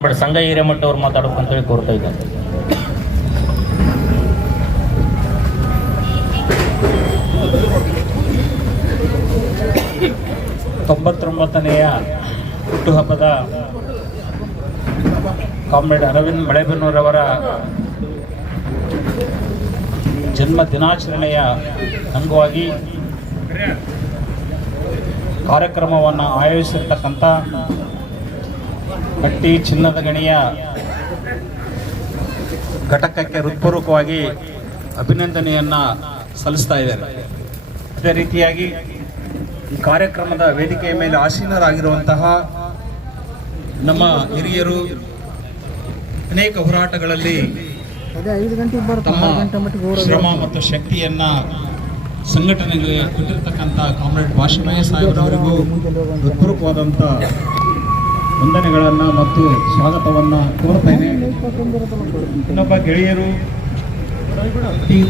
But ಸಂಘ ಹಿರೇಮಠ ಅವ್ರು ಮಾತಾಡಬೇಕು ಅಂತೇಳಿ ಕೋರ್ತಾ ಇದ್ದಾರೆ ತೊಂಬತ್ತೊಂಬತ್ತನೆಯ ಹುಟ್ಟುಹಬ್ಬದ ಕಾಮ್ರೇಡ್ ಅರವಿಂದ್ ಮಳೆಬೆನ್ನೂರವರ ಜನ್ಮ ದಿನಾಚರಣೆಯ ಅಂಗವಾಗಿ ಕಾರ್ಯಕ್ರಮವನ್ನು ಆಯೋಜಿಸಿರ್ತಕ್ಕಂಥ ಕಟ್ಟಿ ಚಿನ್ನದ ಗಣಿಯ ಘಟಕಕ್ಕೆ ಹೃತ್ಪೂರ್ವಕವಾಗಿ ಅಭಿನಂದನೆಯನ್ನ ಸಲ್ಲಿಸ್ತಾ ಇದ್ದಾರೆ. ಅದೇ ರೀತಿಯಾಗಿ ಈ ಕಾರ್ಯಕ್ರಮದ ವೇದಿಕೆಯ ಮೇಲೆ ಆಸೀನರಾಗಿರುವಂತಹ ನಮ್ಮ ಹಿರಿಯರು ಅನೇಕ ಹೋರಾಟಗಳಲ್ಲಿ ಶ್ರಮ ಮತ್ತು ಶಕ್ತಿಯನ್ನ ಸಂಘಟನೆಗೆ ಕೊಟ್ಟಿರ್ತಕ್ಕಂಥ ಕಾಮ್ರೇಡ್ ಭಾಷಣಯ್ಯ ಸಾಹೇಬ್ರವರಿಗೂ ಹೃತ್ಪೂರ್ವಕವಾದಂಥ ವಂದನೆಗಳನ್ನು ಮತ್ತು ಸ್ವಾಗತವನ್ನು ಕೋರ್ತೇನೆ ಇನ್ನೊಬ್ಬ ಗೆಳೆಯರು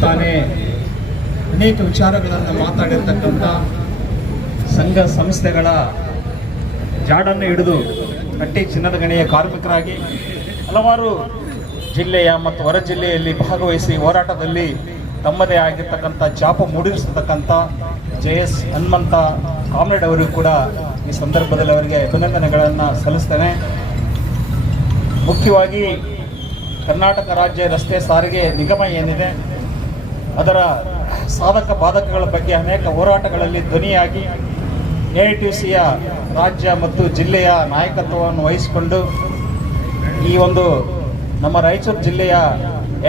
ತಾನೇ ಅನೇಕ ವಿಚಾರಗಳನ್ನು ಮಾತಾಡಿರ್ತಕ್ಕಂಥ ಸಂಘ ಸಂಸ್ಥೆಗಳ ಜಾಡನ್ನು ಹಿಡಿದು ಕಟ್ಟಿ ಚಿನ್ನದ ಗಣಿಯ ಕಾರ್ಮಿಕರಾಗಿ ಹಲವಾರು ಜಿಲ್ಲೆಯ ಮತ್ತು ಹೊರ ಜಿಲ್ಲೆಯಲ್ಲಿ ಭಾಗವಹಿಸಿ ಹೋರಾಟದಲ್ಲಿ ತಮ್ಮದೇ ಆಗಿರ್ತಕ್ಕಂಥ ಚಾಪ ಮೂಡಿಸತಕ್ಕಂಥ ಜೆ ಎಸ್ ಹನುಮಂತ ಕಾಮ್ರೇಡ್ ಅವರಿಗೂ ಕೂಡ ಈ ಸಂದರ್ಭದಲ್ಲಿ ಅವರಿಗೆ ಅಭಿನಂದನೆಗಳನ್ನು ಸಲ್ಲಿಸ್ತೇನೆ. ಮುಖ್ಯವಾಗಿ ಕರ್ನಾಟಕ ರಾಜ್ಯ ರಸ್ತೆ ಸಾರಿಗೆ ನಿಗಮ ಏನಿದೆ, ಅದರ ಸಾಧಕ ಬಾಧಕಗಳ ಬಗ್ಗೆ ಅನೇಕ ಹೋರಾಟಗಳಲ್ಲಿ ಧ್ವನಿಯಾಗಿ ಎ ರಾಜ್ಯ ಮತ್ತು ಜಿಲ್ಲೆಯ ನಾಯಕತ್ವವನ್ನು ವಹಿಸಿಕೊಂಡು ಈ ಒಂದು ನಮ್ಮ ರಾಯಚೂರು ಜಿಲ್ಲೆಯ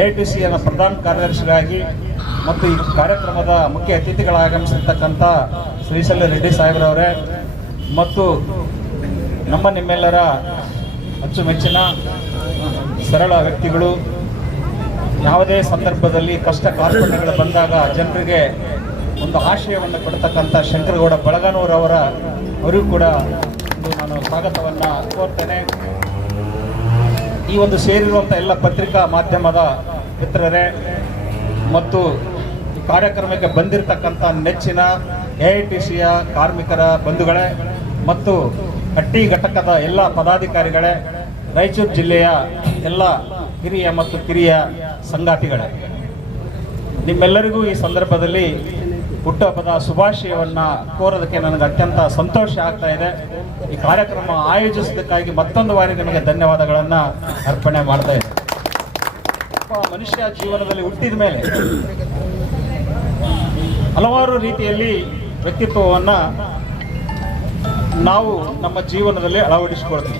ಎ ಟಿ ಸಿಯನ್ನು ಪ್ರಧಾನ ಕಾರ್ಯದರ್ಶಿಯಾಗಿ ಮತ್ತು ಈ ಕಾರ್ಯಕ್ರಮದ ಮುಖ್ಯ ಅತಿಥಿಗಳಾಗಮಿಸಿರ್ತಕ್ಕಂಥ ಶ್ರೀಶೈಲ ರೆಡ್ಡಿ ಸಾಹೇಬ್ರವರೇ ಮತ್ತು ನಮ್ಮ ನಿಮ್ಮೆಲ್ಲರ ಅಚ್ಚುಮೆಚ್ಚಿನ ಸರಳ ವ್ಯಕ್ತಿಗಳು, ಯಾವುದೇ ಸಂದರ್ಭದಲ್ಲಿ ಕಷ್ಟ ಕಾರ್ಪಣ್ಯಗಳು ಬಂದಾಗ ಜನರಿಗೆ ಒಂದು ಆಶಯವನ್ನು ಕೊಡ್ತಕ್ಕಂಥ ಶಂಕರಗೌಡ ಬಳಗನೂರವರ ಅವರಿಗೂ ಕೂಡ ಒಂದು ನಾನು ಸ್ವಾಗತವನ್ನು ಕೋರ್ತೇನೆ. ಈ ಒಂದು ಸೇರಿರುವಂಥ ಎಲ್ಲ ಪತ್ರಿಕಾ ಮಾಧ್ಯಮದ ಮಿತ್ರರೇ, ಮತ್ತು ಕಾರ್ಯಕ್ರಮಕ್ಕೆ ಬಂದಿರತಕ್ಕಂಥ ನೆಚ್ಚಿನ ಎ ಐ ಟಿ ಸಿಯ ಕಾರ್ಮಿಕರ ಬಂಧುಗಳೇ ಮತ್ತು ಹಟ್ಟಿ ಘಟಕದ ಎಲ್ಲ ಪದಾಧಿಕಾರಿಗಳೇ ರಾಯಚೂರು ಜಿಲ್ಲೆಯ ಎಲ್ಲ ಹಿರಿಯ ಮತ್ತು ಕಿರಿಯ ಸಂಗಾತಿಗಳೇ. ನಿಮ್ಮೆಲ್ಲರಿಗೂ ಈ ಸಂದರ್ಭದಲ್ಲಿ ಹುಟ್ಟುಹಬ್ಬದ ಶುಭಾಶಯವನ್ನು ಕೋರೋದಕ್ಕೆ ನನಗೆ ಅತ್ಯಂತ ಸಂತೋಷ ಆಗ್ತಾ ಇದೆ. ಈ ಕಾರ್ಯಕ್ರಮ ಆಯೋಜಿಸೋದಕ್ಕಾಗಿ ಮತ್ತೊಂದು ಬಾರಿ ನಿಮಗೆ ಧನ್ಯವಾದಗಳನ್ನು ಅರ್ಪಣೆ ಮಾಡ್ತಾ ಇದ್ದೆ ಮನುಷ್ಯ ಜೀವನದಲ್ಲಿ ಹುಟ್ಟಿದ ಮೇಲೆ ಹಲವಾರು ರೀತಿಯಲ್ಲಿ ವ್ಯಕ್ತಿತ್ವವನ್ನ ನಾವು ನಮ್ಮ ಜೀವನದಲ್ಲಿ ಅಳವಡಿಸಿಕೊಳ್ತೀವಿ.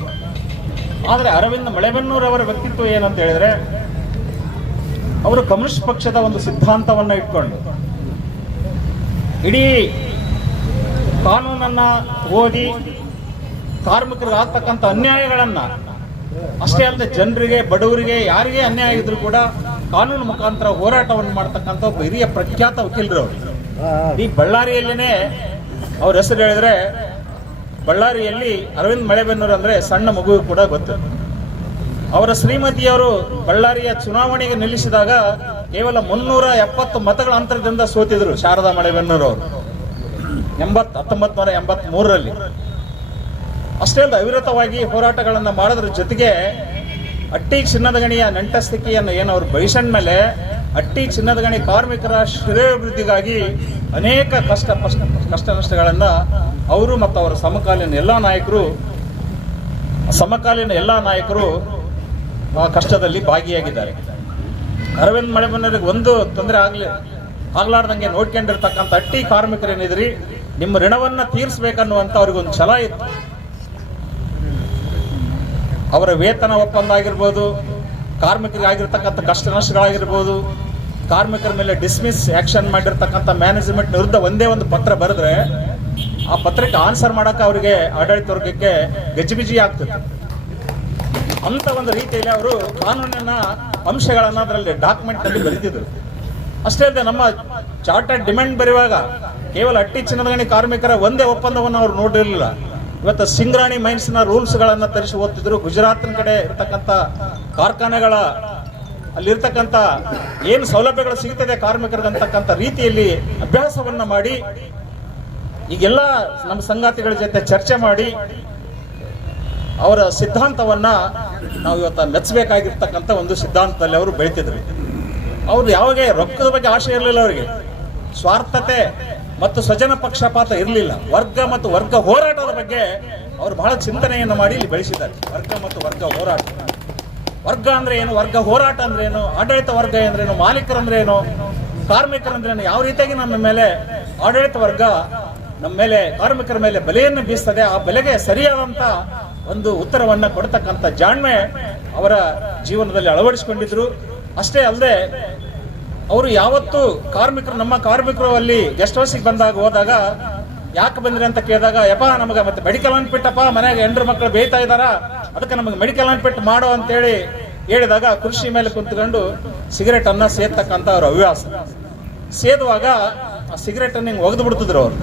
ಆದರೆ ಅರವಿಂದ ಮಳೆಬೆನ್ನೂರವರ ವ್ಯಕ್ತಿತ್ವ ಏನಂತ ಹೇಳಿದ್ರೆ, ಅವರು ಕಮ್ಯುನಿಸ್ಟ್ ಪಕ್ಷದ ಒಂದು ಸಿದ್ಧಾಂತವನ್ನ ಇಟ್ಕೊಂಡು, ಇಡೀ ಕಾನೂನನ್ನ ಓದಿ ಕಾರ್ಮಿಕರಿಗೆ ಆಗ್ತಕ್ಕಂಥ ಅನ್ಯಾಯಗಳನ್ನ, ಅಷ್ಟೇ ಅಲ್ಲದೆ ಜನರಿಗೆ, ಬಡವರಿಗೆ, ಯಾರಿಗೆ ಅನ್ಯಾಯ ಇದ್ರು ಕೂಡ ಕಾನೂನು ಮುಖಾಂತರ ಹೋರಾಟವನ್ನು ಮಾಡ್ತಕ್ಕಂಥ ಒಬ್ಬ ಹಿರಿಯ ಪ್ರಖ್ಯಾತ ವಕೀಲರು ಅವರು. ಈ ಬಳ್ಳಾರಿಯಲ್ಲೇ ಅವ್ರ ಹೆಸರು ಹೇಳಿದ್ರೆ ಬಳ್ಳಾರಿಯಲ್ಲಿ ಅರವಿಂದ್ ಮಳೆಬೆನ್ನೂರು ಅಂದ್ರೆ ಸಣ್ಣ ಮಗು ಕೂಡ ಗೊತ್ತು. ಅವರ ಶ್ರೀಮತಿಯವರು ಬಳ್ಳಾರಿಯ ಚುನಾವಣೆಗೆ ನಿಲ್ಲಿಸಿದಾಗ ಕೇವಲ ಮುನ್ನೂರ ಎಪ್ಪತ್ತು ಮತಗಳ ಅಂತರದಿಂದ ಸೋತಿದ್ರು ಶಾರದಾ ಮಳೆಬೆನ್ನೂರು ಅವರು. ಎಂಬತ್ ಹತ್ತೊಂಬತ್ ನೂರ ಎಂಬತ್ತ್ ಮೂರರಲ್ಲಿ ಅಷ್ಟೇ ಅಲ್ಲದೆ ಅವಿರತವಾಗಿ ಹೋರಾಟಗಳನ್ನು ಮಾಡೋದ್ರ ಜೊತೆಗೆ ಅಟ್ಟಿ ಚಿನ್ನದ ಗಣಿಯ ನಂಟಸ್ತಿಕೆಯನ್ನು ಏನು ಅವರು ಬಯಸಂದ ಮೇಲೆ ಅಟ್ಟಿ ಚಿನ್ನದ ಗಣಿ ಕಾರ್ಮಿಕರ ಶ್ರೇಯೋಭಿವೃದ್ಧಿಗಾಗಿ ಅನೇಕ ಕಷ್ಟ ಕಷ್ಟ ನಷ್ಟಗಳನ್ನು ಅವರು ಮತ್ತು ಅವರ ಸಮಕಾಲೀನ ಎಲ್ಲ ನಾಯಕರು ಸಮಕಾಲೀನ ಎಲ್ಲ ನಾಯಕರು ಆ ಕಷ್ಟದಲ್ಲಿ ಭಾಗಿಯಾಗಿದ್ದಾರೆ. ಅರವಿಂದ್ ಮಳೆಮನ್ನರಿಗೆ ಒಂದು ತೊಂದರೆ ಆಗಲಿ, ಆಗ್ಲಾರ್ದಂಗೆ ನೋಡ್ಕೊಂಡಿರ್ತಕ್ಕಂಥ ಅಟ್ಟಿ ಕಾರ್ಮಿಕರು ಏನಿದ್ರಿ, ನಿಮ್ಮ ಋಣವನ್ನು ತೀರಿಸಬೇಕನ್ನುವಂಥ ಅವ್ರಿಗೊಂದು ಛಲ ಇತ್ತು. ಅವರ ವೇತನ ಒಪ್ಪಂದ ಆಗಿರ್ಬೋದು ಕಾರ್ಮಿಕರಿಗೆ ಆಗಿರ್ತಕ್ಕಂಥ ಕಷ್ಟ ನಷ್ಟಗಳಾಗಿರ್ಬೋದು ಕಾರ್ಮಿಕರ ಮೇಲೆ ಡಿಸ್ಮಿಸ್ ಆಕ್ಷನ್ ಮಾಡಿರ್ತಕ್ಕಂಥ ಮ್ಯಾನೇಜ್ಮೆಂಟ್ ವಿರುದ್ಧ ಒಂದೇ ಒಂದು ಪತ್ರ ಬರೆದ್ರೆ, ಆ ಪತ್ರಕ್ಕೆ ಆನ್ಸರ್ ಮಾಡಕ್ಕೆ ಅವರಿಗೆ ಆಡಳಿತ ವರ್ಗಕ್ಕೆ ಗಜಿಬಿಜಿ ಆಗ್ತದೆ. ಅಂತ ಒಂದು ರೀತಿಯಲ್ಲಿ ಅವರು ಕಾನೂನಿನ ಅಂಶಗಳನ್ನು ಅದರಲ್ಲಿ ಡಾಕ್ಯುಮೆಂಟ್ ಅಲ್ಲಿ ಬರೆದಿದ್ರು ಅಷ್ಟೇ ಅಲ್ಲದೆ ನಮ್ಮ ಚಾರ್ಟರ್ಡ್ ಡಿಮ್ಯಾಂಡ್ ಬರೆಯುವಾಗ ಕೇವಲ ಅಟ್ಟಿ ಚಿನ್ನದ ಗಣಿ ಕಾರ್ಮಿಕರ ಒಂದೇ ಒಪ್ಪಂದವನ್ನು ಅವರು ನೋಡಿರಲಿಲ್ಲ. ಇವತ್ತು ಸಿಂಗ್ರಾಣಿ ಮೈನ್ಸ್ನ ರೂಲ್ಸ್ ಗಳನ್ನ ತರಿಸಿ ಓದ್ತಿದ್ರು. ಗುಜರಾತ್ನ ಕಡೆ ಇರತಕ್ಕಂಥ ಕಾರ್ಖಾನೆಗಳ, ಅಲ್ಲಿರ್ತಕ್ಕಂಥ ಏನು ಸೌಲಭ್ಯಗಳು ಸಿಗುತ್ತದೆ ಕಾರ್ಮಿಕರಿಗೆ ಅಂತಕ್ಕಂಥ ರೀತಿಯಲ್ಲಿ ಅಭ್ಯಾಸವನ್ನ ಮಾಡಿ, ಈಗೆಲ್ಲ ನಮ್ಮ ಸಂಗಾತಿಗಳ ಜೊತೆ ಚರ್ಚೆ ಮಾಡಿ, ಅವರ ಸಿದ್ಧಾಂತವನ್ನ ನಾವು ಇವತ್ತು ಮೆಚ್ಚಬೇಕಾಗಿರ್ತಕ್ಕಂಥ ಒಂದು ಸಿದ್ಧಾಂತದಲ್ಲಿ ಅವರು ಬೆಳೀತಿದ್ರು. ಅವ್ರು ಯಾವಾಗ ರೊಕ್ಕದ ಬಗ್ಗೆ ಆಶೆ ಇರಲಿಲ್ಲ ಅವರಿಗೆ. ಸ್ವಾರ್ಥತೆ ಮತ್ತು ಸ್ವಜನ ಪಕ್ಷಪಾತ ಇರಲಿಲ್ಲ. ವರ್ಗ ಮತ್ತು ವರ್ಗ ಹೋರಾಟದ ಬಗ್ಗೆ ಅವರು ಬಹಳ ಚಿಂತನೆಯನ್ನು ಮಾಡಿ ಇಲ್ಲಿ ಬೆಳೆಸಿದ್ದಾರೆ. ವರ್ಗ ಮತ್ತು ವರ್ಗ ಹೋರಾಟ. ವರ್ಗ ಅಂದ್ರೆ ಏನು? ವರ್ಗ ಹೋರಾಟ ಅಂದ್ರೆ ಏನು? ಆಡಳಿತ ವರ್ಗ ಅಂದ್ರೇನು ಮಾಲೀಕರಂದ್ರೆ ಏನು? ಕಾರ್ಮಿಕರಂದ್ರೇನು ಯಾವ ರೀತಿಯಾಗಿ ನಮ್ಮ ಮೇಲೆ ಆಡಳಿತ ವರ್ಗ ನಮ್ಮ ಮೇಲೆ ಕಾರ್ಮಿಕರ ಮೇಲೆ ಬೆಲೆಯನ್ನು ಬೀಸ್ತದೆ, ಆ ಬೆಲೆಗೆ ಸರಿಯಾದಂತ ಒಂದು ಉತ್ತರವನ್ನು ಕೊಡ್ತಕ್ಕಂಥ ಜಾಣ್ಮೆ ಅವರ ಜೀವನದಲ್ಲಿ ಅಳವಡಿಸಿಕೊಂಡಿದ್ರು. ಅಷ್ಟೇ ಅಲ್ಲದೆ ಅವರು ಯಾವತ್ತು ಕಾರ್ಮಿಕರು, ನಮ್ಮ ಕಾರ್ಮಿಕರು ಅಲ್ಲಿ ಗೆಸ್ಟ್ ಹೌಸಿಗೆ ಬಂದಾಗ ಹೋದಾಗ ಯಾಕೆ ಬಂದ್ರಿ ಅಂತ ಕೇಳಿದಾಗ, ಯಪ್ಪ, ನಮಗೆ ಮತ್ತೆ ಮೆಡಿಕಲ್ ಅನ್ಪಿಟ್ಟಪ್ಪ ಮನೆಗೆ ಹೆಂಡ್ರು ಮಕ್ಕಳು ಬೇಯ್ತಾ ಇದಾರ ಅದಕ್ಕೆ ನಮಗೆ ಮೆಡಿಕಲ್ ಅನ್ಪಿಟ್ಟು ಮಾಡೋ ಅಂತೇಳಿ ಹೇಳಿದಾಗ ಕೃಷಿ ಮೇಲೆ ಕುಂತ್ಕೊಂಡು ಸಿಗರೇಟ್ ಅನ್ನ ಸೇರ್ತಕ್ಕಂಥ ಅವ್ರ ಹವ್ಯಾಸ ಸೇದುವಾಗ ಆ ಸಿಗರೇಟ್ ಅನ್ನ ಹಿಂಗೆ ಒಗೆದು ಬಿಡ್ತಿದ್ರು ಅವರು.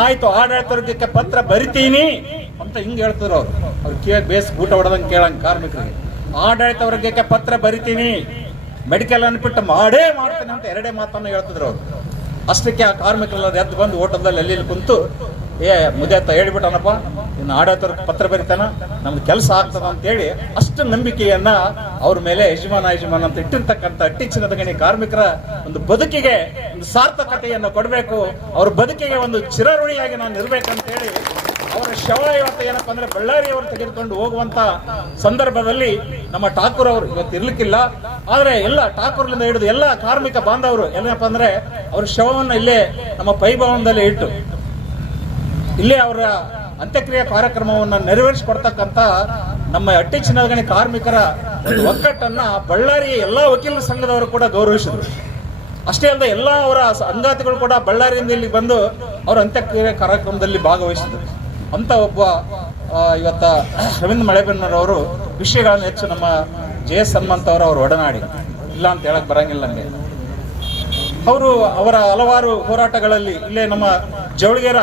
ಆಯ್ತು ಆಡಳಿತ ವರ್ಗಕ್ಕೆ ಪತ್ರ ಬರಿತೀನಿ ಅಂತ ಹಿಂಗೆ ಹೇಳ್ತಿದ್ರು ಅವ್ರು. ಅವ್ರು ಕೇಳಿ ಬೇಸ್ ಊಟ ಹೊಡೆದಂಗೆ ಕೇಳಂಗೆ ಕಾರ್ಮಿಕರಿಗೆ. ಆಡಳಿತ ವರ್ಗಕ್ಕೆ ಪತ್ರ ಬರಿತೀನಿ. ಮೆಡಿಕಲ್ ಅನ್ಬಿಟ್ಟು ಮಾಡೇ ಮಾಡ್ತೇನೆ ಅಂತ ಎರಡೇ ಮಾತನ್ನು ಹೇಳ್ತಿದ್ರು ಅವರು. ಅಷ್ಟಕ್ಕೆ ಆ ಕಾರ್ಮಿಕರೆಲ್ಲ ಎದ್ದು ಬಂದು ಓಟಲ್ದಲ್ಲಿ ಅಲ್ಲಿ ಕುಂತು, ಏ ಮುದ್ಯಾತ ಹೇಳ್ಬಿಟ್ಟನಪ್ಪ, ಇನ್ನು ಆಡೋತರ ಪತ್ರ ಬರಿತಾನ ನಮ್ದು ಕೆಲಸ ಆಗ್ತದ ಅಂತೇಳಿ ಅಷ್ಟು ನಂಬಿಕೆಯನ್ನ ಅವ್ರ ಮೇಲೆ ಯಜಮಾನ ಯಜಮಾನ ಅಂತ ಇಟ್ಟಿರ್ತಕ್ಕಂಥ ಅಟ್ಟಿಚ್ಚಿನ ಗಣಿ ಕಾರ್ಮಿಕರ ಒಂದು ಬದುಕಿಗೆ, ಒಂದು ಸಾರ್ಥಕತೆಯನ್ನು ಕೊಡಬೇಕು. ಅವ್ರ ಬದುಕಿಗೆ ಒಂದು ಚಿರರುಳಿಯಾಗಿ ನಾನು ಇರ್ಬೇಕಂತೇಳಿ ಅವರ ಶವ ಇವತ್ತು ಏನಪ್ಪ ಅಂದ್ರೆ ಬಳ್ಳಾರಿ ಅವರು ತೆಗೆದುಕೊಂಡು ಹೋಗುವಂತ ಸಂದರ್ಭದಲ್ಲಿ ನಮ್ಮ ಠಾಕೂರ್ ಅವರು ಇವತ್ತು ಇರ್ಲಿಕ್ಕಿಲ್ಲ. ಆದ್ರೆ ಎಲ್ಲ ಠಾಕೂರ್ಲಿಂದ ಹಿಡಿದು ಎಲ್ಲ ಕಾರ್ಮಿಕ ಬಾಂಧವರು ಏನಪ್ಪ ಅಂದ್ರೆ ಅವ್ರ ಶವವನ್ನ ಇಲ್ಲೇ ನಮ್ಮ ಪೈಭವನದಲ್ಲಿ ಇಟ್ಟು, ಇಲ್ಲೇ ಅವರ ಅಂತ್ಯಕ್ರಿಯೆ ಕಾರ್ಯಕ್ರಮವನ್ನ ನೆರವೇರಿಸಿಕೊಡ್ತಕ್ಕಂತ ನಮ್ಮ ಅಟ್ಟಿ ಚಿನ್ನದಗಣಿ ಕಾರ್ಮಿಕರ ಒಕ್ಕಟ್ಟನ್ನ ಬಳ್ಳಾರಿಯ ಎಲ್ಲಾ ವಕೀಲರ ಸಂಘದವರು ಕೂಡ ಗೌರವಿಸಿದ್ರು. ಅಷ್ಟೇ ಅಲ್ಲದೆ ಎಲ್ಲ ಅವರ ಅಂಗಾತಿಗಳು ಕೂಡ ಬಳ್ಳಾರಿಯಿಂದ ಇಲ್ಲಿ ಬಂದು ಅವರ ಅಂತ್ಯಕ್ರಿಯೆ ಕಾರ್ಯಕ್ರಮದಲ್ಲಿ ಭಾಗವಹಿಸಿದ್ರು. ಅಂತ ಒಬ್ಬ ಇವತ್ತ ರವೀಂದ್ರ ಮಳೆಬೆನ್ನರವರು ವಿಷಯಗಳನ್ನು ಹೆಚ್ಚು ನಮ್ಮ ಜೆ ಎಸ್ ಹನುಮಂತ್ ಅವರು ಒಡನಾಡಿ. ಇಲ್ಲ ಅಂತ ಹೇಳಕ್ ಬರಂಗಿಲ್ಲ ನನಗೆ ಅವರು ಅವರ ಹಲವಾರು ಹೋರಾಟಗಳಲ್ಲಿ, ಇಲ್ಲೇ ನಮ್ಮ ಜವಳಿಗೆರ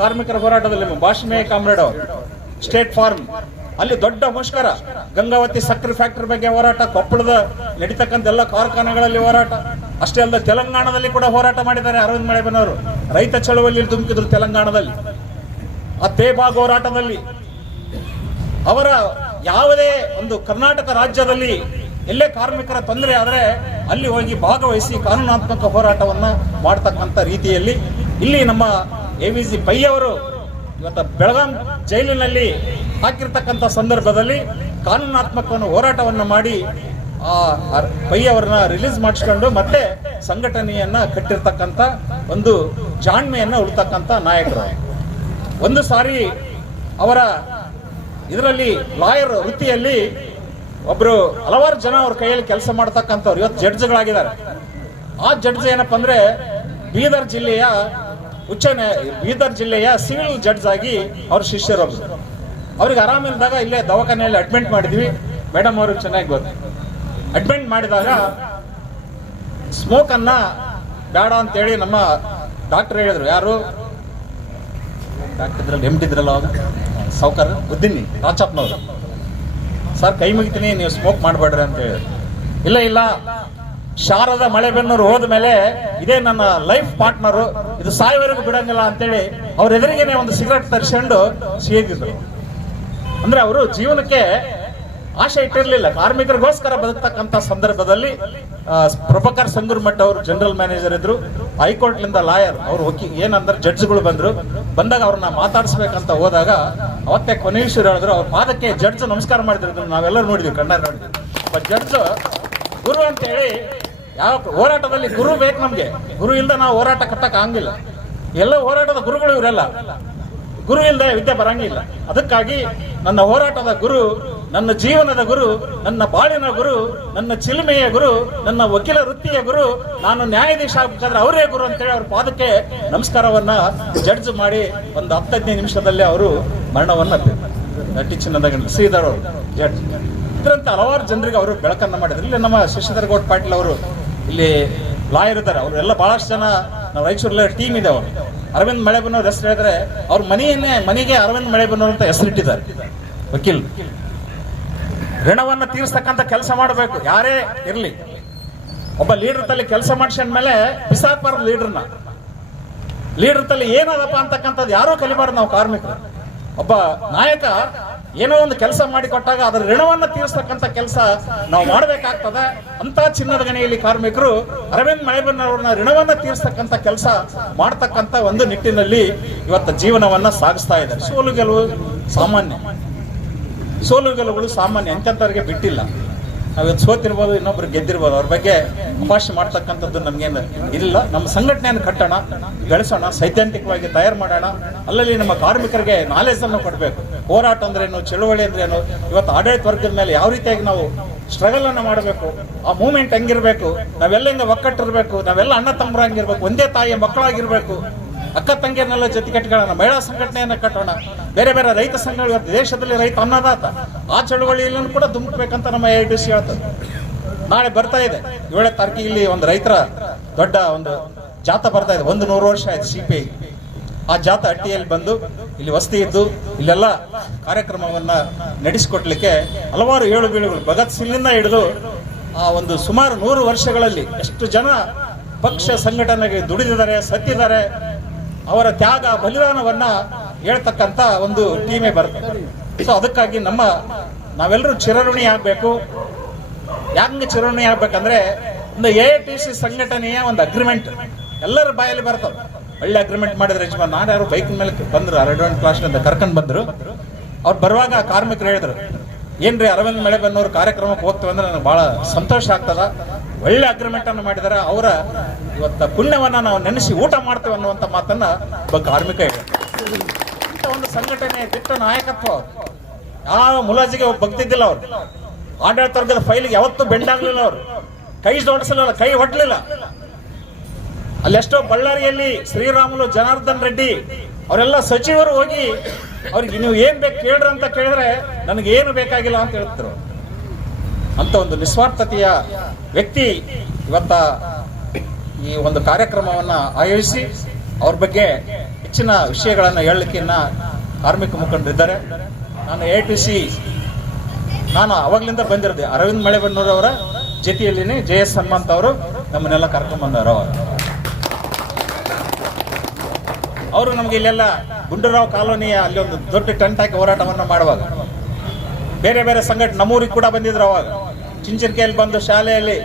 ಕಾರ್ಮಿಕರ ಹೋರಾಟದಲ್ಲಿ ನಮ್ಮ ಕಾಮ್ರೇಡ್ ಅವರು, ಸ್ಟೇಟ್ ಫಾರ್ಮ್, ಅಲ್ಲಿ ದೊಡ್ಡ ಮುಷ್ಕರ, ಗಂಗಾವತಿ ಸಕ್ಕರೆ ಫ್ಯಾಕ್ಟರಿ ಬಗ್ಗೆ ಹೋರಾಟ, ಕೊಪ್ಪಳದ ನಡೀತಕ್ಕಂಥ ಎಲ್ಲ ಕಾರ್ಖಾನೆಗಳಲ್ಲಿ ಹೋರಾಟ, ಅಷ್ಟೇ ಅಲ್ಲದೆ ತೆಲಂಗಾಣದಲ್ಲಿ ಕೂಡ ಹೋರಾಟ ಮಾಡಿದ್ದಾರೆ ಅರವಿಂದ್ ಮಳೆಬನವರು ರೈತ ಚಳುವಳಿಯಲ್ಲಿ ಧುಮುಕಿದ್ರು ತೆಲಂಗಾಣದಲ್ಲಿ. ಆ ತೇಬಾ ಹೋರಾಟದಲ್ಲಿ ಅವರ ಯಾವುದೇ ಒಂದು ಕರ್ನಾಟಕ ರಾಜ್ಯದಲ್ಲಿ ಎಲ್ಲೇ ಕಾರ್ಮಿಕರ ತೊಂದರೆ ಆದರೆ ಅಲ್ಲಿ ಹೋಗಿ ಭಾಗವಹಿಸಿ ಕಾನೂನಾತ್ಮಕ ಹೋರಾಟವನ್ನು ಮಾಡ್ತಕ್ಕಂಥ ರೀತಿಯಲ್ಲಿ ಇಲ್ಲಿ ನಮ್ಮ ಎ ವಿ ಜಿ ಪೈ ಅವರು ಇವತ್ತು ಬೆಳಗಾಂ ಜೈಲಿನಲ್ಲಿ ಹಾಕಿರ್ತಕ್ಕಂಥ ಸಂದರ್ಭದಲ್ಲಿ ಕಾನೂನಾತ್ಮಕ ಹೋರಾಟವನ್ನು ಮಾಡಿ ಪೈ ಅವರನ್ನ ರಿಲೀಸ್ ಮಾಡಿಸ್ಕೊಂಡು ಮತ್ತೆ ಸಂಘಟನೆಯನ್ನ ಕಟ್ಟಿರ್ತಕ್ಕಂಥ ಒಂದು ಜಾಣ್ಮೆಯನ್ನು ಉಳ್ತಕ್ಕಂಥ ನಾಯಕರು. ಒಂದು ಸಾರಿ ಅವರ ಇದರಲ್ಲಿ ಲಾಯರ್ ವೃತ್ತಿಯಲ್ಲಿ ಒಬ್ರು ಹಲವಾರು ಜನ ಅವ್ರ ಕೈಯಲ್ಲಿ ಕೆಲಸ ಮಾಡ್ತಕ್ಕಂಥವ್ರು. ಇವತ್ತು ಜಡ್ಜ್ಗಳಾಗಿದ್ದಾರೆ. ಆ ಜಡ್ಜ್ ಏನಪ್ಪ ಅಂದ್ರೆ ಬೀದರ್ ಜಿಲ್ಲೆಯ ಉಚ್ಚ ಬೀದರ್ ಜಿಲ್ಲೆಯ ಸಿವಿಲ್ ಜಡ್ಜ್ ಆಗಿ ಅವ್ರ ಶಿಷ್ಯರೊಬ್ರು ಅವ್ರಿಗೆ ಆರಾಮಿಲ್ದಾಗ ಇಲ್ಲೇ ದವಾಖಾನೆಯಲ್ಲಿ ಅಡ್ಮಿಟ್ ಮಾಡಿದ್ವಿ. ಮೇಡಮ್ ಅವ್ರಿಗೆ ಚೆನ್ನಾಗಿ ಗೊತ್ತು ಅಡ್ಮಿಟ್ ಮಾಡಿದಾಗ ಸ್ಮೋಕ್ ಅನ್ನ ಬೇಡ ಅಂತೇಳಿ ನಮ್ಮ ಡಾಕ್ಟರ್ ಹೇಳಿದ್ರು. ಯಾರು? ಡಾಕ್ಟರ್ ಹೆಮ್ಟಿದ್ರಲ್ಲ ಅವಾಗ? ಸಾವುಕಾರ ಬುದ್ದಿನಿ ರಾಚಪ್ಪನವ್ರು ಸರ್, ಕೈ ಮುಗಿತೀನಿ, ನೀವು ಸ್ಮೋಕ್ ಮಾಡಬೇಡ್ರಿ ಅಂತ ಹೇಳಿ. ಇಲ್ಲ ಇಲ್ಲ. ಶಾರದ ಮಳೆಬೆನ್ನೂರು ಹೋದ ಮೇಲೆ ಇದೇ ನನ್ನ ಲೈಫ್ ಪಾರ್ಟ್ನರು ಇದು ಸಾಯುವರೆಗೂ ಬಿಡಂಗಿಲ್ಲ ಅಂತೇಳಿ ಅವ್ರ ಎದುರಿಗೇನೆ ಒಂದು ಸಿಗರೆಟ್ ತರಿಸ್ಕೊಂಡು ಸೇದಿದ್ರು ಅಂದ್ರೆ ಅವರು ಜೀವನಕ್ಕೆ ಆಶೆ ಇಟ್ಟಿರಲಿಲ್ಲ. ಕಾರ್ಮಿಕರಿಗೋಸ್ಕರ ಬದುಕ್ತಕ್ಕಂಥ ಸಂದರ್ಭದಲ್ಲಿ ಪ್ರಭಾಕರ್ ಸಂಗೂರ್ಮಠ್ ಅವರು ಜನರಲ್ ಮ್ಯಾನೇಜರ್ ಇದ್ರು. ಹೈಕೋರ್ಟ್ ಲಿಂದ ಲಾಯರ್ ಅವ್ರು ವಕೀ, ಏನಂದ್ರೆ ಜಡ್ಜ್ಗಳು ಬಂದ್ರು. ಬಂದಾಗ ಅವ್ರನ್ನ ಮಾತಾಡಿಸ್ಬೇಕಂತ ಹೋದಾಗ ಅವತ್ತೆ ಕೊನೆಯಶ್ವರ ಹೇಳಿದ್ರು. ಅವ್ರ ಪಾದಕ್ಕೆ ಜಡ್ಜ್ ನಮಸ್ಕಾರ ಮಾಡಿದ್ರು. ನಾವೆಲ್ಲರೂ ನೋಡಿದ್ವಿ, ಕಣ್ಣಾರ ಜಡ್ಜ್, ಗುರು ಅಂತ ಹೇಳಿ ಯಾವ ಹೋರಾಟದಲ್ಲಿ ಗುರು ಬೇಕು ನಮಗೆ. ಗುರು ಇಲ್ದ ನಾವು ಹೋರಾಟ ಕಟ್ಟಕ್ ಆಗಂಗಿಲ್ಲ. ಎಲ್ಲ ಹೋರಾಟದ ಗುರುಗಳು ಇವರೆಲ್ಲ. ಗುರು ಇಲ್ಲದೆ ವಿದ್ಯೆ ಬರಂಗಿಲ್ಲ. ಅದಕ್ಕಾಗಿ ನನ್ನ ಹೋರಾಟದ ಗುರು ನನ್ನ ಜೀವನದ ಗುರು, ನನ್ನ ಬಾಳಿನ ಗುರು, ನನ್ನ ಚಿಲ್ಮೆಯ ಗುರು, ನನ್ನ ವಕೀಲ ವೃತ್ತಿಯ ಗುರು, ನಾನು ನ್ಯಾಯಾಧೀಶ ಆಗ್ಬೇಕಾದ್ರೆ ಅವರೇ ಗುರು ಅಂತೇಳಿ ಅವ್ರ ಪಾದಕ್ಕೆ ನಮಸ್ಕಾರವನ್ನ ಜಡ್ಜ್ ಮಾಡಿ ಒಂದು ಹತ್ತೈದನೇ ನಿಮಿಷದಲ್ಲಿ ಅವರು ಮರಣವನ್ನ ನಟಿ ಚಿನ್ನದ ಶ್ರೀಧರ್ ಅವರು, ಜಡ್ಜ್. ಇದರಂತೆ ಹಲವಾರು ಜನರಿಗೆ ಅವರು ಬೆಳಕನ್ನ ಮಾಡಿದ್ರು ಇಲ್ಲಿ ನಮ್ಮ ಶಶಿಧರ್ ಗೌಡ್ ಪಾಟೀಲ್ ಅವರು ಇಲ್ಲಿ ಲಾಯರ್ ಇದ್ದಾರೆ. ಅವರೆಲ್ಲ ಬಹಳಷ್ಟು ಜನ ನಾವು ರಾಯಚೂರಲ್ಲ ಟೀಮ್ ಇದೆ ಅವರು. ಅರವಿಂದ್ ಮಳೆಬನ್ನವ್ರ ಹೆಸರು ಹೇಳಿದ್ರೆ ಅವ್ರ ಮನೆಯನ್ನೇ, ಮನೆಗೆ ಅರವಿಂದ್ ಮಳೆಬನ್ನವ್ರು ಅಂತ ಹೆಸರಿಟ್ಟಿದ್ದಾರೆ. ವಕೀಲ್. ಋಣವನ್ನ ತೀರಿಸ್ತಕ್ಕಂಥ ಕೆಲಸ ಮಾಡಬೇಕು. ಯಾರೇ ಇರಲಿ. ಒಬ್ಬ ಲೀಡರ್ ತಲೆ ಕೆಲಸ ಮಾಡಿಸ್ಕೊಂಡ್ಮೇಲೆ ಬಿಸಾಕ್ಬಾರ್ದು ಲೀಡರ್ನ ಲೀಡರ್ ತಲೆ ಏನದಪ್ಪ ಅಂತಕ್ಕಂಥದ್ದು ಯಾರೂ ಕಲಿಬಾರ್ದು ನಾವು ಕಾರ್ಮಿಕರು. ಒಬ್ಬ ನಾಯಕ ಏನೋ ಒಂದು ಕೆಲಸ ಮಾಡಿಕೊಟ್ಟಾಗ ಅದರ ಋಣವನ್ನು ತೀರಿಸ್ತಕ್ಕಂಥ ಕೆಲಸ ನಾವು ಮಾಡಬೇಕಾಗ್ತದೆ. ಅಂತ ಚಿನ್ನದ ಗಣಿಯಲ್ಲಿ ಕಾರ್ಮಿಕರು ಅರವಿಂದ್ ಮಳೆಬನ್ನವ್ರನ್ನ ಋಣವನ್ನ ತೀರಿಸ್ತಕ್ಕಂಥ ಕೆಲಸ ಮಾಡ್ತಕ್ಕಂಥ ಒಂದು ನಿಟ್ಟಿನಲ್ಲಿ ಇವತ್ತು ಜೀವನವನ್ನ ಸಾಗಿಸ್ತಾ ಇದ್ದಾರೆ. ಸೋಲು ಗೆಲುವು ಸಾಮಾನ್ಯ. ಸೋಲು ಗೆಲುವುಗಳು ಸಾಮಾನ್ಯ ಎಂಥವ್ರಿಗೆ ಬಿಟ್ಟಿಲ್ಲ. ನಾವಿವತ್ತು ಸೋತಿರ್ಬೋದು, ಇನ್ನೊಬ್ರು ಗೆದ್ದಿರ್ಬೋದು. ಅವ್ರ ಬಗ್ಗೆ ಅಪಾಶ ಮಾಡ್ತಕ್ಕಂಥದ್ದು ನಮಗೇನು ಇಲ್ಲ. ನಮ್ಮ ಸಂಘಟನೆಯನ್ನು ಕಟ್ಟೋಣ, ಬೆಳೆಸೋಣ, ಸೈದ್ಧಾಂತಿಕವಾಗಿ ತಯಾರು ಮಾಡೋಣ. ಅಲ್ಲಲ್ಲಿ ನಮ್ಮ ಕಾರ್ಮಿಕರಿಗೆ ನಾಲೆಜನ್ನು ಕೊಡಬೇಕು. ಹೋರಾಟ ಅಂದ್ರೇನು ಚಳುವಳಿ ಅಂದ್ರೇನು ಇವತ್ತು ಆಡಳಿತ ವರ್ಗದ ಮೇಲೆ ಯಾವ ರೀತಿಯಾಗಿ ನಾವು ಸ್ಟ್ರಗಲ್ ಅನ್ನು ಮಾಡಬೇಕು? ಆ ಮೂಮೆಂಟ್ ಹೆಂಗಿರಬೇಕು? ನಾವೆಲ್ಲ ಹಿಂಗೆ ಒಕ್ಕಟ್ಟಿರ್ಬೇಕು? ನಾವೆಲ್ಲ ಅಣ್ಣ ತಮ್ಮರಾಗಿರ್ಬೇಕು ಒಂದೇ ತಾಯಿಯ ಮಕ್ಕಳಾಗಿರ್ಬೇಕು. ಅಕ್ಕ ತಂಗಿಯನ್ನೆಲ್ಲ ಜೊತೆ ಕಟ್ಕೊಳ್ಳೋಣ, ಮಹಿಳಾ ಸಂಘಟನೆಯನ್ನು ಕಟ್ಟೋಣ. ಬೇರೆ ಬೇರೆ ರೈತ ಸಂಘಗಳು ದೇಶದಲ್ಲಿ ರೈತ ಅನ್ನದಾತ ಆ ಚಳುವಳಿಯಲ್ಲೂ ಕೂಡ ಧುಮುಕ್ಬೇಕಂತ ನಮ್ಮ ಎ ಡಿ ಸಿ ಹೇಳ್ತದೆ. ನಾಳೆ ಬರ್ತಾ ಇದೆ. ಏಳನೇ ತಾರೀಕಿಗೆ ಇಲ್ಲಿ ಒಂದು ರೈತರ ದೊಡ್ಡ ಒಂದು ಜಾತ ಬರ್ತಾ ಇದೆ. ಒಂದು ನೂರು ವರ್ಷ ಆಯ್ತು ಸಿ ಪಿ ಐ ಆ ಜಾತ ಅಟ್ಟಿಯಲ್ಲಿ ಬಂದು ಇಲ್ಲಿ ವಸತಿ ಇದ್ದು ಇಲ್ಲೆಲ್ಲ ಕಾರ್ಯಕ್ರಮವನ್ನು ನಡೆಸಿಕೊಡ್ಲಿಕ್ಕೆ ಹಲವಾರು ಏಳು ಬೀಳುಗಳು ಭಗತ್ ಸಿಂಗ್ನಿಂದ ಹಿಡಿದು ಆ ಒಂದು ಸುಮಾರು ನೂರು ವರ್ಷಗಳಲ್ಲಿ ಎಷ್ಟು ಜನ ಪಕ್ಷ ಸಂಘಟನೆಗೆ ದುಡಿದಿದ್ದಾರೆ, ಸತ್ತಿದ್ದಾರೆ ಅವರ ತ್ಯಾಗ, ಬಲಿದಾನವನ್ನ ಹೇಳ್ತಕ್ಕಂತ ಒಂದು ಟೀಮೇ ಬರುತ್ತೆ. ಸೊ ಅದಕ್ಕಾಗಿ ನಮ್ಮ, ನಾವೆಲ್ಲರೂ ಚಿರಋಣಿ ಆಗ್ಬೇಕು. ಹೆಂಗ್ ಚಿರಋಣಿ ಆಗ್ಬೇಕಂದ್ರೆ, ಒಂದು ಎ ಟಿ ಸಿ ಸಂಘಟನೆಯ ಒಂದು ಅಗ್ರಿಮೆಂಟ್ ಎಲ್ಲರ ಬಾಯಲ್ಲಿ ಬರ್ತದೆ. ಒಳ್ಳೆ ಅಗ್ರಿಮೆಂಟ್ ಮಾಡಿದ್ರೆ ಯಜಮಾನ್, ನಾನು ಯಾರು ಬೈಕ್ ಮೇಲೆ ಬಂದ್ರು ಅರಡೋನ್ ಕ್ಲಾಸ್ ಅಂತ ಕರ್ಕೊಂಡು ಬಂದ್ರು. ಅವ್ರು ಬರುವಾಗ ಕಾರ್ಮಿಕರು ಹೇಳಿದ್ರು, ಏನ್ರಿ ಅರವಿಂದ್ ಮಳೆ ಬನ್ನೋರು ಕಾರ್ಯಕ್ರಮಕ್ಕೆ ಹೋಗ್ತೇವೆ ಅಂದ್ರೆ ನನಗೆ ಬಹಳ ಸಂತೋಷ ಆಗ್ತದ. ಒಳ್ಳೆ ಅಗ್ರಿಮೆಂಟ್ ಅನ್ನು ಮಾಡಿದರೆ. ಅವರ ಇವತ್ತ ಪುಣ್ಯವನ್ನ ನಾವು ನೆನೆಸಿ ಊಟ ಮಾಡ್ತೇವೆ ಅನ್ನುವಂತ ಮಾತನ್ನ ಒಬ್ಬ ಕಾರ್ಮಿಕ ಇಂಥ ಒಂದು ಸಂಘಟನೆ ದಿಟ್ಟ ನಾಯಕತ್ವ. ಯಾವ ಮುಲಾಜಿಗೆ ಬಗ್ತಿದ್ದಿಲ್ಲ ಅವ್ರು. ಆಡಳಿತ ವರ್ಗದ ಫೈಲಿಗೆ ಯಾವತ್ತೂ ಬೆಂಡಾಗ್ಲಿಲ್ಲ ಅವರು. ಕೈ ಜೋಡಿಸಲಿಲ್ಲ, ಕೈ ಹೊಡ್ಲಿಲ್ಲ ಅಲ್ಲೆಷ್ಟೋ ಬಳ್ಳಾರಿಯಲ್ಲಿ ಶ್ರೀರಾಮುಲು ಜನಾರ್ದನ್ ರೆಡ್ಡಿ ಅವರೆಲ್ಲ ಸಚಿವರು ಹೋಗಿ ಅವ್ರಿಗೆ ನೀವು ಏನ್ ಬೇಕು ಕೇಳ್ರಿ ಅಂತ ಕೇಳಿದ್ರೆ ನನಗೇನು ಬೇಕಾಗಿಲ್ಲ ಅಂತ ಹೇಳ್ತಿದ್ರು. ಅಂತ ಒಂದು ನಿಸ್ವಾರ್ಥತೆಯ ವ್ಯಕ್ತಿ ಇವತ್ತ ಈ ಒಂದು ಕಾರ್ಯಕ್ರಮವನ್ನ ಆಯೋಜಿಸಿ ಅವ್ರ ಬಗ್ಗೆ ಹೆಚ್ಚಿನ ವಿಷಯಗಳನ್ನು ಹೇಳಲಿಕ್ಕೆ ಕಾರ್ಮಿಕ ಮುಖಂಡರಿದ್ದಾರೆ ನಾನು ಎ ಟಿ ಸಿ ನಾನು ಅವಾಗ್ಲಿಂದ ಬಂದಿರೋದೆ ಅರವಿಂದ್ ಮಳೆಬನ್ನೂರವರ ಜೊತೆಯಲ್ಲಿನೇ ಜೆ ಎಸ್ ಹನುಮಂತ್ ಅವರು ನಮ್ಮನ್ನೆಲ್ಲ ಕರ್ಕೊಂಡ್ ಬಂದವರು ಅವರು ನಮಗೆ ಇಲ್ಲೆಲ್ಲ ಗುಂಡೂರಾವ್ ಕಾಲೋನಿಯ ಅಲ್ಲಿ ಒಂದು ದೊಡ್ಡ ಟೆಂಟ್ ಹಾಕಿ ಹೋರಾಟವನ್ನು ಮಾಡುವಾಗ ಬೇರೆ ಬೇರೆ ಸಂಘಟನೆ ನಮ್ಮೂರಿಗೆ ಕೂಡ ಬಂದಿದ್ರು ಅವಾಗ. ಚಿಂಚರಿಕೆಯಲ್ಲಿ ಬಂದು ಶಾಲೆಯಲ್ಲಿ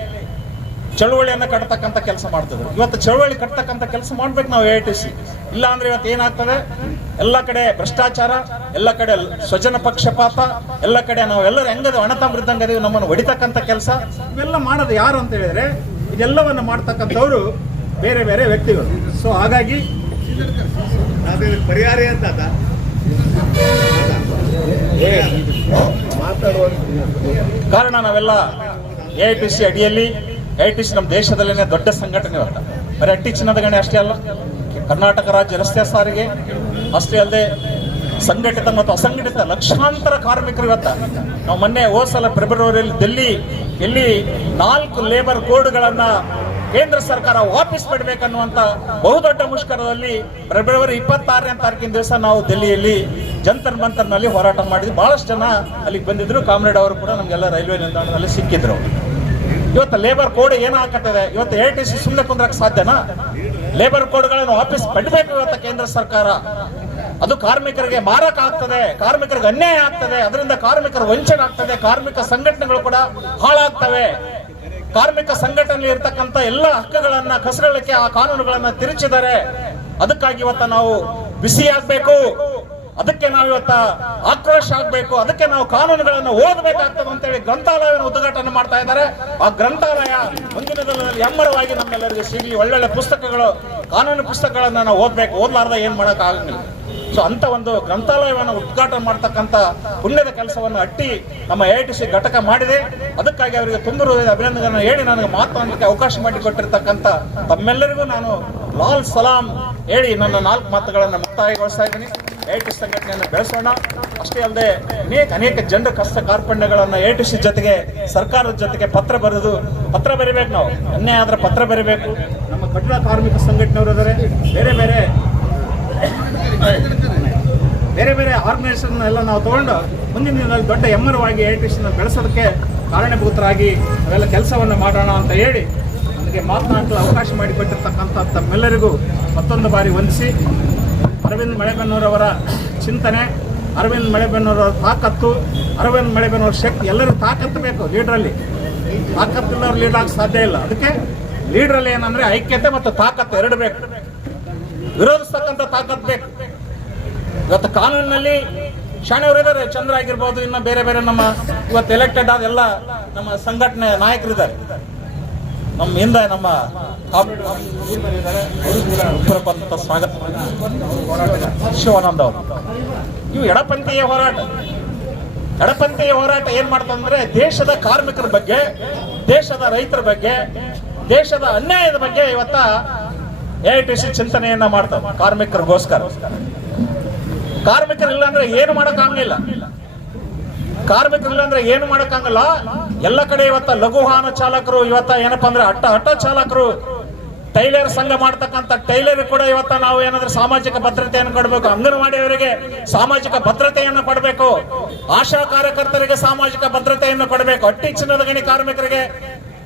ಚಳುವಳಿಯನ್ನು ಕಟ್ತಕ್ಕಂಥ ಕೆಲಸ ಮಾಡ್ತಿದ್ರು. ಇವತ್ತು ಚಳುವಳಿ ಕಟ್ತಕ್ಕಂಥ ಕೆಲಸ ಮಾಡ್ಬೇಕು ನಾವು ಎ ಟಿ ಸಿ ಇಲ್ಲ ಅಂದ್ರೆ ಇವತ್ತು ಏನಾಗ್ತದೆ? ಎಲ್ಲ ಕಡೆ ಭ್ರಷ್ಟಾಚಾರ ಎಲ್ಲ ಕಡೆ ಸ್ವಜನ ಪಕ್ಷಪಾತ ಎಲ್ಲ ಕಡೆ ನಾವು ಎಲ್ಲರೂ ಹೆಂಗದ ಅಣತಂಬ್ರಿದ್ದಂಗೆ ಅದೀವಿ ನಮ್ಮನ್ನು ಹೊಡಿತಕ್ಕಂಥ ಕೆಲಸ. ಇವೆಲ್ಲ ಮಾಡೋದು ಯಾರು ಅಂತ ಹೇಳಿದ್ರೆ ಇದೆಲ್ಲವನ್ನ ಮಾಡ್ತಕ್ಕಂಥವ್ರು ಬೇರೆ ಬೇರೆ ವ್ಯಕ್ತಿಗಳು. ಸೊ ಹಾಗಾಗಿ ಪರಿಹಾರ ಅಂತ ಕಾರಣ ನಾವೆಲ್ಲ ಎ ಐ ಟಿ ಸಿ ಅಡಿಯಲ್ಲಿ ಎ ಐ ಟಿ ಸಿ ನಮ್ಮ ದೇಶದಲ್ಲೇನೆ ದೊಡ್ಡ ಸಂಘಟನೆ ಅಂತ ಬರೀ ಅಟ್ಟಿ ಚಿನ್ನದ ಗಣಿ ಅಷ್ಟೇ ಅಲ್ಲ. ಕರ್ನಾಟಕ ರಾಜ್ಯ ರಸ್ತೆ ಸಾರಿಗೆ, ಅಷ್ಟೇ ಅಲ್ಲದೆ ಸಂಘಟಿತ ಮತ್ತು ಅಸಂಘಟಿತ ಲಕ್ಷಾಂತರ ಕಾರ್ಮಿಕರು ಇವತ್ತ. ನಾವು ಮೊನ್ನೆ ಹೋದ ಸಲ ಫೆಬ್ರವರಿಯಲ್ಲಿ ಡೆಲ್ಲಿ ಇಲ್ಲಿ ನಾಲ್ಕು ಲೇಬರ್ ಕೋಡ್ಗಳನ್ನ ಕೇಂದ್ರ ಸರ್ಕಾರ ವಾಪಸ್ ಬಿಡಬೇಕನ್ನುವಂತ ಬಹುದೊಡ್ಡ ಮುಷ್ಕರದಲ್ಲಿ ಫೆಬ್ರವರಿ ಇಪ್ಪತ್ತಾರನೇ ತಾರೀಕಿನ ದಿವಸ ನಾವು ದೆಹಲಿಯಲ್ಲಿ ಜಂತರ್ ಮಂತರ್ನಲ್ಲಿ ಹೋರಾಟ ಮಾಡಿದ್ವಿ. ಬಹಳಷ್ಟು ಜನ ಅಲ್ಲಿಗೆ ಬಂದಿದ್ರು. ಕಾಮ್ರೇಡ್ ಅವರು ಕೂಡ ನಮಗೆಲ್ಲ ರೈಲ್ವೆ ನಿಲ್ದಾಣದಲ್ಲಿ ಸಿಕ್ಕಿದ್ರು. ಇವತ್ತು ಲೇಬರ್ ಕೋಡ್ ಏನಾಗತ್ತದೆ ಇವತ್ತು ಎ ಟಿ ಸಿ ಸುಮ್ಮನೆ ಕುಂದ್ರಕ್ಕೆ ಸಾಧ್ಯನಾ? ಲೇಬರ್ ಕೋಡ್ಗಳನ್ನು ವಾಪಸ್ ಪಡಿಬೇಕು ಇವತ್ತು ಕೇಂದ್ರ ಸರ್ಕಾರ. ಅದು ಕಾರ್ಮಿಕರಿಗೆ ಮಾರಕ ಆಗ್ತದೆ. ಕಾರ್ಮಿಕರಿಗೆ ಅನ್ಯಾಯ ಆಗ್ತದೆ. ಅದರಿಂದ ಕಾರ್ಮಿಕರು ವಂಚನೆ ಆಗ್ತದೆ. ಕಾರ್ಮಿಕ ಸಂಘಟನೆಗಳು ಕೂಡ ಹಾಳಾಗ್ತವೆ. ಕಾರ್ಮಿಕ ಸಂಘಟನೆ ಇರ್ತಕ್ಕಂಥ ಎಲ್ಲ ಹಕ್ಕುಗಳನ್ನ ಕಸರಳಿಕೆ ಆ ಕಾನೂನುಗಳನ್ನ ತಿರುಚಿದ್ದಾರೆ ಅದಕ್ಕಾಗಿ ಇವತ್ತ ನಾವು ಬಿಸಿ ಆಗ್ಬೇಕು. ಅದಕ್ಕೆ ನಾವು ಇವತ್ತ ಆಕ್ರೋಶ ಆಗ್ಬೇಕು. ಅದಕ್ಕೆ ನಾವು ಕಾನೂನುಗಳನ್ನು ಓದಬೇಕಾಗ್ತದೆ ಅಂತೇಳಿ ಗ್ರಂಥಾಲಯವನ್ನು ಉದ್ಘಾಟನೆ ಮಾಡ್ತಾ ಇದ್ದಾರೆ. ಆ ಗ್ರಂಥಾಲಯ ಮುಂದಿನ ದಿನದಲ್ಲಿ ಎಮ್ಮರವಾಗಿ ನಮ್ಮೆಲ್ಲರಿಗೂ ಸಿಗಲಿ ಒಳ್ಳೊಳ್ಳೆ ಪುಸ್ತಕಗಳು, ಕಾನೂನು ಪುಸ್ತಕಗಳನ್ನ ನಾವು ಓದ್ಬೇಕು. ಓದ್ಲಾರ್ದ ಏನ್ ಮಾಡಕ್ ಆಗಂಗಿಲ್ಲ ಸೊ ಅಂತ ಒಂದು ಗ್ರಂಥಾಲಯವನ್ನು ಉದ್ಘಾಟನೆ ಮಾಡ್ತಕ್ಕಂಥ ಪುಣ್ಯದ ಕೆಲಸವನ್ನು ಅಟ್ಟಿ ನಮ್ಮ ಎ ಸಿ ಘಟಕ ಮಾಡಿದೆ. ಅದಕ್ಕಾಗಿ ಅವರಿಗೆ ತುಂಬಿರುವ ಅಭಿನಂದನೆಗಳನ್ನು ಹೇಳಿ ನನಗೆ ಮಾತನಾಡಲಿಕ್ಕೆ ಅವಕಾಶ ಮಾಡಿಕೊಟ್ಟಿರ್ತಕ್ಕಂಥ ತಮ್ಮೆಲ್ಲರಿಗೂ ನಾನು ಲಾಲ್ ಸಲಾಂ ಹೇಳಿ ನನ್ನ ನಾಲ್ಕು ಮಾತುಗಳನ್ನು ಮುಕ್ತಾಯಗೊಳಿಸ್ತಾ ಇದ್ದೀನಿ. ಎ ಟಿ ಸಂಘಟನೆಯನ್ನು ಬೆಳೆಸೋಣ. ಅಷ್ಟೇ ಅಲ್ಲದೆ ಅನೇಕ ಅನೇಕ ಜನರ ಕಷ್ಟ ಕಾರ್ಪಣ್ಯಗಳನ್ನು ಎ ಟಿ ಸಿ ಜೊತೆಗೆ ಸರ್ಕಾರದ ಜೊತೆಗೆ ಪತ್ರ ಬರೆದು ಪತ್ರ ಬರಿಬೇಕು ನಾವು. ಅನ್ಯಾಯ ಆದರೆ ಪತ್ರ ಬರಿಬೇಕು. ನಮ್ಮ ಕಟ್ಟಡ ಕಾರ್ಮಿಕ ಸಂಘಟನೆಯವರು ಬೇರೆ ಬೇರೆ ಬೇರೆ ಬೇರೆ ಆರ್ಗನೈಸೇಷನ್ ಎಲ್ಲ ನಾವು ತಗೊಂಡು ಮುಂದಿನ ದಿನದಲ್ಲಿ ದೊಡ್ಡ ಎಮ್ಮರವಾಗಿ ಎಲೆಕ್ಟ್ರಿಷನ್ ಬೆಳೆಸೋದಕ್ಕೆ ಕಾರಣಭೂತರಾಗಿ ಅವೆಲ್ಲ ಕೆಲಸವನ್ನು ಮಾಡೋಣ ಅಂತ ಹೇಳಿ ನನಗೆ ಮಾತನಾಡಲು ಅವಕಾಶ ಮಾಡಿಕೊಟ್ಟಿರ್ತಕ್ಕಂಥ ತಮ್ಮೆಲ್ಲರಿಗೂ ಮತ್ತೊಂದು ಬಾರಿ ವಂದಿಸಿ. ಅರವಿಂದ್ ಮಳೆಬೆನ್ನೂರವರ ಚಿಂತನೆ, ಅರವಿಂದ್ ಮಳೆಬೆನ್ನೂರ ತಾಕತ್ತು, ಅರವಿಂದ್ ಮಳೆಬೆನ್ನೂರ ಶಕ್ತಿ ಎಲ್ಲರೂ ತಾಕತ್ತು ಬೇಕು ಲೀಡ್ರಲ್ಲಿ ತಾಕತ್ತಿಲ್ಲವ್ರು ಲೀಡ್ ಆಗಕ್ಕೆ ಸಾಧ್ಯ ಇಲ್ಲ. ಅದಕ್ಕೆ ಲೀಡ್ರಲ್ಲಿ ಏನಂದರೆ ಐಕ್ಯತೆ ಮತ್ತು ತಾಕತ್ತು ಎರಡು ಬೇಕು. ವಿರೋಧಿಸ್ತಕ್ಕಂಥ ತಾಕತ್ತು ಬೇಕು. ಇವತ್ತು ಕಾನೂನಿನಲ್ಲಿ ಶಾಣೆಯವರಿದ್ದಾರೆ. ಚಂದ್ರ ಆಗಿರ್ಬೋದು, ಇನ್ನು ಬೇರೆ ಬೇರೆ ನಮ್ಮ ಇವತ್ತು ಎಲೆಕ್ಟೆಡ್ ಆದ ಎಲ್ಲ ನಮ್ಮ ಸಂಘಟನೆ ನಾಯಕರಿದ್ದಾರೆ. ನಮ್ಮ ಹಿಂದೆ ನಮ್ಮ ಸ್ವಾಗತ. ಶಿವಾನಂದ ಅವರು. ಇವು ಎಡಪಂಥೀಯ ಹೋರಾಟ. ಎಡಪಂಥೀಯ ಹೋರಾಟ ಏನ್ ಮಾಡ್ತಂದ್ರೆ ದೇಶದ ಕಾರ್ಮಿಕರ ಬಗ್ಗೆ, ದೇಶದ ರೈತರ ಬಗ್ಗೆ, ದೇಶದ ಅನ್ಯಾಯದ ಬಗ್ಗೆ ಇವತ್ತ ಎ ಟಿ ಸಿ ಚಿಂತನೆಯನ್ನ ಮಾಡ್ತಾವೆ ಕಾರ್ಮಿಕರಿಗೋಸ್ಕರ. ಕಾರ್ಮಿಕರಿಲ್ಲ ಅಂದ್ರೆ ಏನು ಮಾಡೋಕ್ಕಾಗಲಿಲ್ಲ. ಕಾರ್ಮಿಕರಿಲ್ಲ ಅಂದ್ರೆ ಏನು ಮಾಡೋಕ್ಕಾಗಲ್ಲ. ಎಲ್ಲ ಕಡೆ ಇವತ್ತ ಲಘು ವಾಹನ ಚಾಲಕರು, ಇವತ್ತ ಏನಪ್ಪಾ ಅಂದ್ರೆ ಅಟ್ಟ ಅಟ್ಟ ಚಾಲಕರು, ಟೈಲರ್ ಸಂಘ ಮಾಡ್ತಕ್ಕಂಥ ಟೈಲರ್ ಕೂಡ ಇವತ್ತ ನಾವು ಏನಂದ್ರೆ ಸಾಮಾಜಿಕ ಭದ್ರತೆಯನ್ನು ಕೊಡಬೇಕು. ಅಂಗನವಾಡಿಯವರಿಗೆ ಸಾಮಾಜಿಕ ಭದ್ರತೆಯನ್ನು ಕೊಡಬೇಕು. ಆಶಾ ಕಾರ್ಯಕರ್ತರಿಗೆ ಸಾಮಾಜಿಕ ಭದ್ರತೆಯನ್ನು ಕೊಡಬೇಕು. ಅಟ್ಟಿ ಚಿನ್ನದ ಗಣಿ ಕಾರ್ಮಿಕರಿಗೆ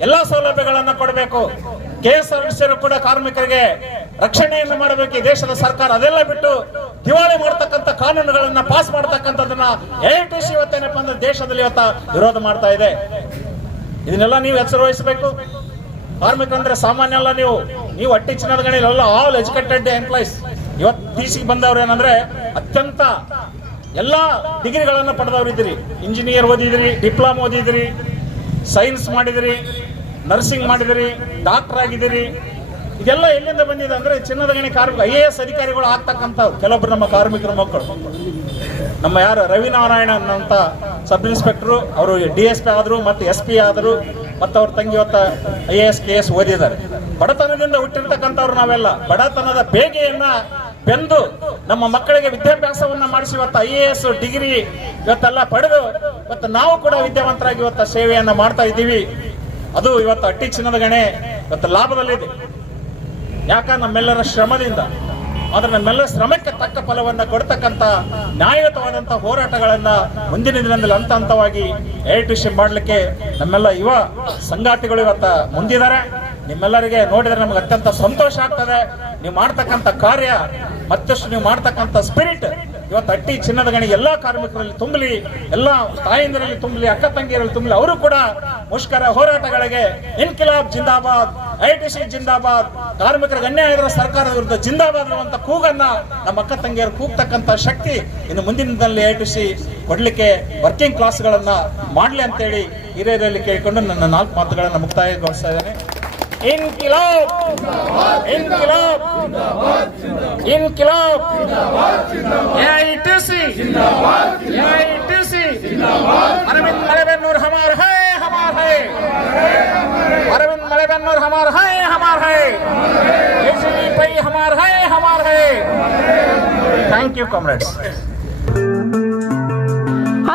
ಎಲ್ಲಾ ಸೌಲಭ್ಯಗಳನ್ನು ಕೊಡಬೇಕು. ಕೆ ಎಸ್ ಆರ್ ಕೂಡ ಕಾರ್ಮಿಕರಿಗೆ ರಕ್ಷಣೆಯನ್ನು ಮಾಡಬೇಕು. ಈ ದೇಶದ ಸರ್ಕಾರ ಅದೆಲ್ಲ ಬಿಟ್ಟು ದಿವಾಳಿ ಮಾಡ್ತಕ್ಕಂಥ ಕಾನೂನುಗಳನ್ನ ಪಾಸ್ ಮಾಡ್ತಕ್ಕಂಥದ್ದನ್ನ ಎ ಟಿ ಸಿ ಇವತ್ತೇನಪ್ಪ ಅಂದ್ರೆ ದೇಶದಲ್ಲಿ ಇವತ್ತ ವಿರೋಧ ಮಾಡ್ತಾ ಇದೆ. ಇದನ್ನೆಲ್ಲ ನೀವು ಎಚ್ಚರ ವಹಿಸಬೇಕು. ಕಾರ್ಮಿಕರಂದ್ರೆ ಸಾಮಾನ್ಯ ಅಲ್ಲ ನೀವು. ನೀವು ಅಟ್ಟಿ ಚಿನ್ನದ ಗಣಿಲೆಲ್ಲ ಆಲ್ ಎಜುಕೇಟೆಡ್ ಎಂಪ್ಲಾಯ್ಸ್ ಇವತ್ತು ಸಿ ಬಂದವ್ರು ಏನಂದ್ರೆ ಅತ್ಯಂತ ಎಲ್ಲಾ ಡಿಗ್ರಿಗಳನ್ನು ಪಡೆದವ್ರು ಇದ್ದೀರಿ ಇಂಜಿನಿಯರ್ ಓದಿದಿರಿ ಡಿಪ್ಲೊಮಾ ಓದಿದಿರಿ ಸೈನ್ಸ್ ಮಾಡಿದಿರಿ ನರ್ಸಿಂಗ್ ಮಾಡಿದಿರಿ, ಡಾಕ್ಟರ್ ಆಗಿದ್ದೀರಿ ಇದೆಲ್ಲ ಎಲ್ಲಿಂದ ಬಂದಿದೆ ಅಂದ್ರೆ ಚಿನ್ನದ ಗಣಿ ಕಾರ್ಮಿಕ, ಐ ಎ ಎಸ್ ಅಧಿಕಾರಿಗಳು ಆಗ್ತಕ್ಕಂಥವ್ರು. ಕೆಲವೊಬ್ರು ನಮ್ಮ ಕಾರ್ಮಿಕರ, ಮಕ್ಕಳು. ನಮ್ಮ ಯಾರು ರವಿನಾರಾಯಣನ್ ಅಂತ ಸಬ್ ಇನ್ಸ್ಪೆಕ್ಟ್ರು ಅವರು ಡಿ ಎಸ್ ಪಿ ಆದರು, ಮತ್ತು ಎಸ್ ಪಿ ಆದರು, ಮತ್ತು ಅವ್ರ ತಂಗಿ ಇವತ್ತ I A S K S ಓದಿದ್ದಾರೆ. ಬಡತನದಿಂದ ಹುಟ್ಟಿರ್ತಕ್ಕಂಥವ್ರು ನಾವೆಲ್ಲ. ಬಡತನದ ಬೇಗೆಯನ್ನು ಬೆಂದು ನಮ್ಮ ಮಕ್ಕಳಿಗೆ ವಿದ್ಯಾಭ್ಯಾಸವನ್ನು ಮಾಡಿಸಿ ಇವತ್ತು ಐ ಎ ಎಸ್ ಡಿಗ್ರಿ ಇವತ್ತೆಲ್ಲ ಪಡೆದು ಮತ್ತು ನಾವು ಕೂಡ ವಿದ್ಯಾವಂತರಾಗಿ ಇವತ್ತು ಸೇವೆಯನ್ನು ಮಾಡ್ತಾ ಇದ್ದೀವಿ. ಅದು ಇವತ್ತು ಅಟ್ಟಿ ಚಿನ್ನದ ಗಣೆ. ಇವತ್ತು ಲಾಭದಲ್ಲಿದೆ ಯಾಕ? ನಮ್ಮೆಲ್ಲರ ಶ್ರಮದಿಂದ. ಆದ್ರೆ ನಮ್ಮೆಲ್ಲ ಶ್ರಮಕ್ಕೆ ತಕ್ಕ ಫಲವನ್ನ ಕೊಡ್ತಕ್ಕಂಥ ನ್ಯಾಯಯುತವಾದಂಥ ಹೋರಾಟಗಳನ್ನ ಮುಂದಿನ ದಿನದಲ್ಲಿ ಹಂತ ಹಂತವಾಗಿ ಏಟಿಷನ್ ಮಾಡಲಿಕ್ಕೆ ನಮ್ಮೆಲ್ಲ ಯುವ ಸಂಗಾತಿಗಳು ಇವತ್ತ ಮುಂದಿದ್ದಾರೆ. ನಿಮ್ಮೆಲ್ಲರಿಗೆ ನೋಡಿದ್ರೆ ನಮ್ಗೆ ಅತ್ಯಂತ ಸಂತೋಷ ಆಗ್ತದೆ. ನೀವು ಮಾಡ್ತಕ್ಕಂಥ ಕಾರ್ಯ ಮತ್ತಷ್ಟು ನೀವು ಮಾಡ್ತಕ್ಕಂಥ ಸ್ಪಿರಿಟ್ ಇವತ್ತು ಅಟ್ಟಿ ಚಿನ್ನದ ಗಣಿ ಎಲ್ಲಾ ಕಾರ್ಮಿಕರಲ್ಲಿ ತುಂಬಲಿ, ಎಲ್ಲಾ ತಾಯಿಂದರಲ್ಲಿ ತುಂಬಲಿ, ಅಕ್ಕ ತಂಗಿಯರಲ್ಲಿ ತುಂಬಲಿ, ಅವರು ಕೂಡ ಮುಷ್ಕರ ಹೋರಾಟಗಳಿಗೆ ಇನ್ಕಿಲಾಬ್ ಜಿಂದಾಬಾದ್, ಐ ಟಿ ಸಿ ಜಿಂದಾಬಾದ್, ಕಾರ್ಮಿಕರಿಗೆ ಅನ್ಯಾಯ ಆಗಿರೋ ಸರ್ಕಾರದ ವಿರುದ್ಧ ಜಿಂದಾಬಾದ್ ಅನ್ನುವಂತ ಕೂಗನ್ನ ನಮ್ಮ ಅಕ್ಕ ತಂಗಿಯರು ಕೂಗ್ತಕ್ಕಂಥ ಶಕ್ತಿ ಇನ್ನು ಮುಂದಿನ ದಿನದಲ್ಲಿ ಸಿ ಕೊಡ್ಲಿಕ್ಕೆ ವರ್ಕಿಂಗ್ ಕ್ಲಾಸ್ಗಳನ್ನ ಮಾಡಲಿ ಅಂತೇಳಿ ಹಿರಿಯರಲ್ಲಿ ಕೇಳಿಕೊಂಡು ನನ್ನ ನಾಲ್ಕು ಮಾತುಗಳನ್ನು ಮುಕ್ತಾಯಗೊಳಿಸ್ತಾ ಇದ್ದೇನೆ. ಇನ್ಕಿಲಾಬ್! ಇನ್ಕಿಲಾಬ್! इनकलाब एआईटीसी एआईटीसी अरविंद मलेबन्नूर हमार है हमार है अरविंद मलेबन्नूर हमार है हमार है एसीबी भाई हमार है हमार है thank you comrades